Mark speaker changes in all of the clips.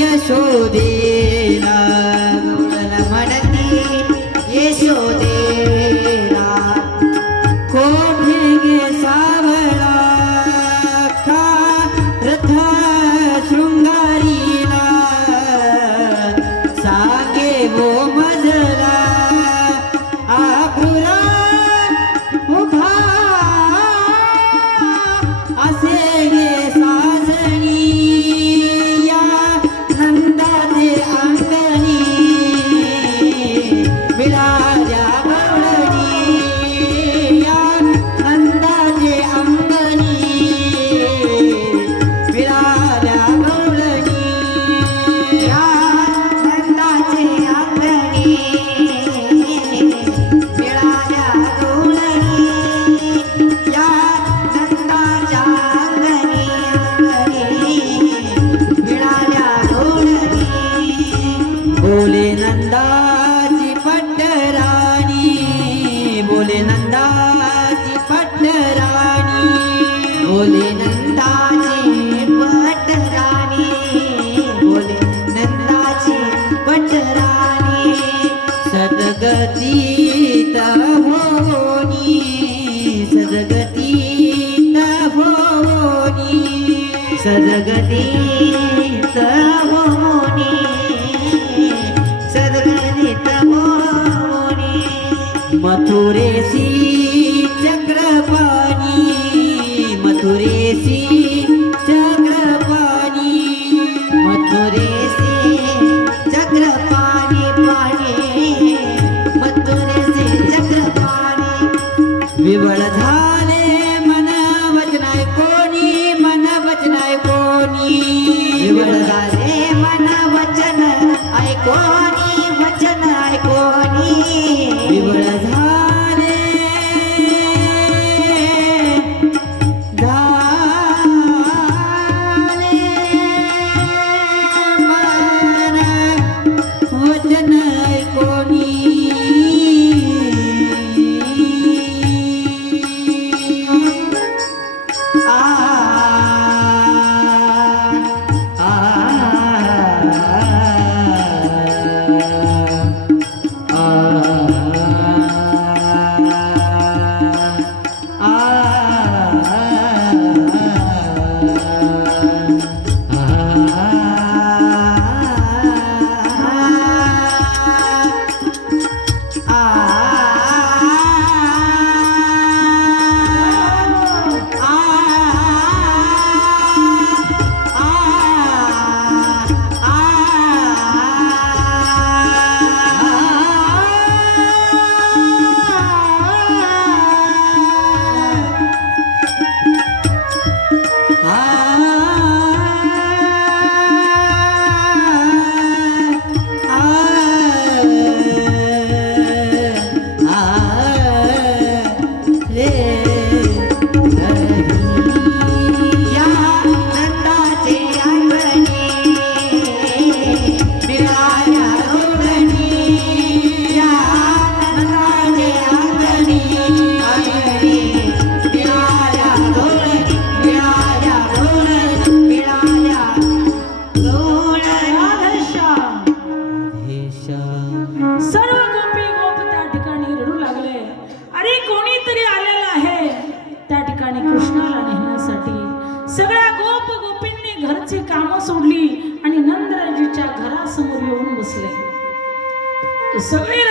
Speaker 1: યશોદી सदगतीता सदगतीता सदगतीता मथुरेसी Chakrapani मथुरेसी
Speaker 2: quá अरे कोणीतरी आलेलं आहे. त्या ठिकाणी कृष्णाला नेण्यासाठी सगळ्या गोप गोपींनी घरची कामं सोडली आणि नंदराजीच्या घरासमोर येऊन बसले. सगळे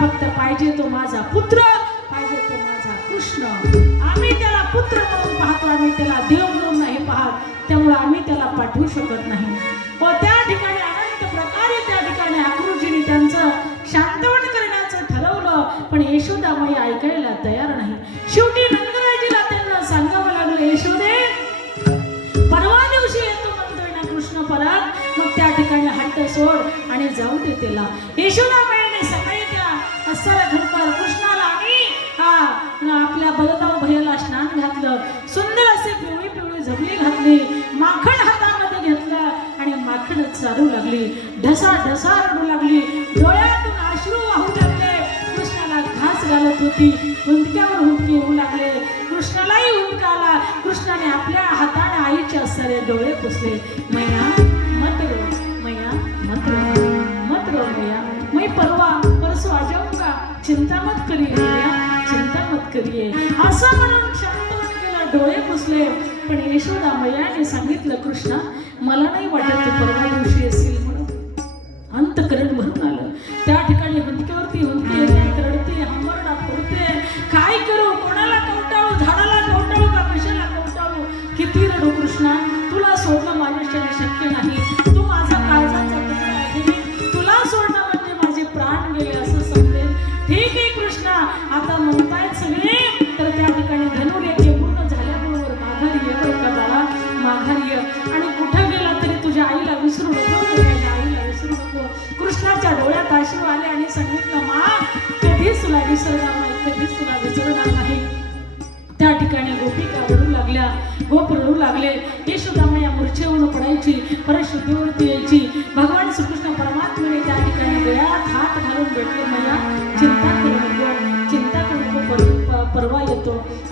Speaker 2: फक्त पाहिजे तो माझा पुत्र पाहिजे तो माझा कृष्ण. आम्ही त्याला पुत्र म्हणून पाहतो आम्ही त्याला देव म्हणून नाही पाहत. त्यामुळे आम्ही त्याला पाठवू शकत नाही. व त्या ठिकाणी अनंत प्रकारे त्या ठिकाणी आकृजीने त्यांचं शांतवन करण्याचं ठरवलं पण यशोदामाई ऐकायला तयार नाही. शेवटी नंदराजीला त्यांना सांगावं लागलं यशोदे परवा दिवशी येतो म्हणतोय ना कृष्ण परत. मग त्या ठिकाणी हट्ट सोड आणि जाऊ दे त्याला. यशोदामाई त्या अस्सर कृष्णाला आणि हा आपल्या बलदाव भैयाला स्नान घातलं. सुंदर असे पिवळी पिवळी झबली घातली माखण हातामध्ये घेतलं आणि माखण चालू लागली. ढसा ढसा रडू लागली. डोळ्यातून अश्रू वाहू लागले. कृष्णाला घास घालत होती. हुंदक्यावर हुंदके येऊ लागले. कृष्णालाही हुंदका आला. कृष्णाने आपल्या हाताने आईच्या असणारे डोळे पुसले. मैया डोळे पुसले. पण यशोदा मैयाने सांगितलं कृष्णा मला नाही वाटत तू परवा दिवशी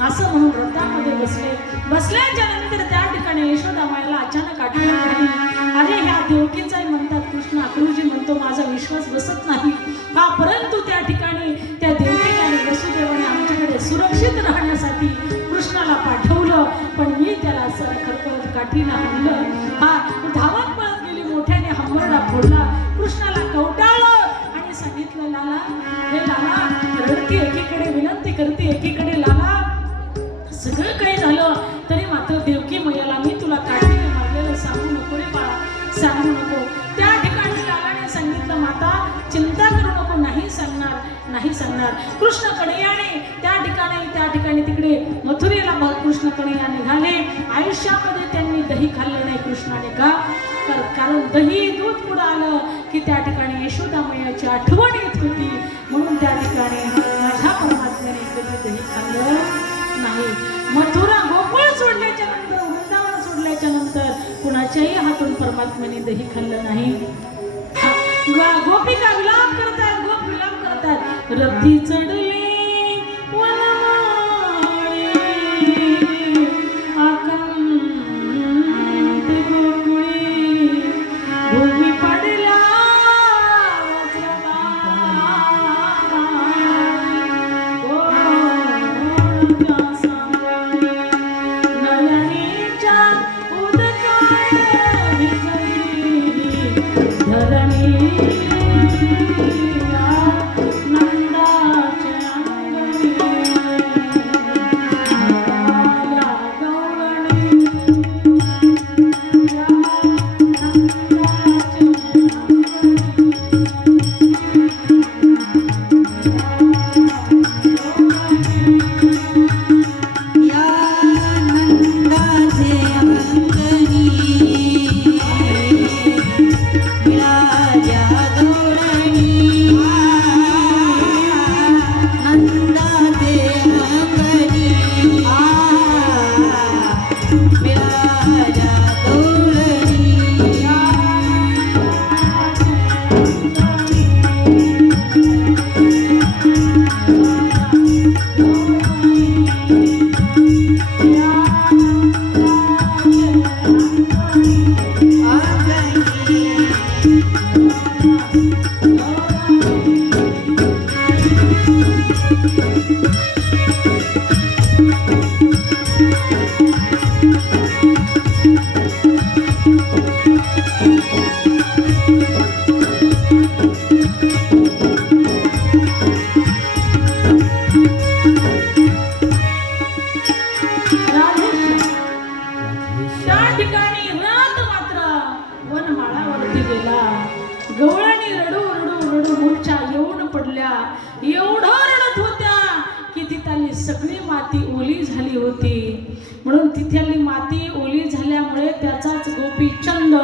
Speaker 2: असं म्हणून रथामध्ये बसले. बसल्याच्या नंतर त्या ठिकाणी यशोदामायला अचानक आठवण आली अरे ह्या देवकीचाही म्हणतात कृष्ण अक्रूरजी म्हणतो माझा विश्वास बसत नाही. हा परंतु त्या ठिकाणी त्या देवकीने आणि वसुदेवाने आमच्याकडे सुरक्षित राहण्यासाठी कृष्णाला पाठवलं. पण मी त्याला असं खरपत काठीला आणलं. कृष्ण कणयाने त्या ठिकाणी त्या ठिकाणी तिकडे मथुरेला कृष्ण कणया निघाले. आयुष्यामध्ये त्यांनी दही खाल्लं नाही कृष्णाने का? तर कारण दही दूध पुढं आलं की त्या ठिकाणी यशोदामयाची आठवण येत होती. म्हणून त्या ठिकाणी माझ्या परमात्म्याने कधी दही खाल्लं नाही. मथुरा गोकुळ सोडल्याच्या नंतर वृंदावन सोडल्याच्या नंतर कुणाच्याही हातून परमात्म्याने दही खाल्लं नाही. गोपिका विलाप करतात गोप विलाप करतात रथी चढले
Speaker 1: गवळाने रडू
Speaker 2: रडू रडू मुठच्या येऊन पडल्या एवढं रडत होत्या ठिकाणी सगळी माती ओली झाली होती. म्हणून तिथली माती ओली झाल्यामुळे त्याचाच गोपी चंद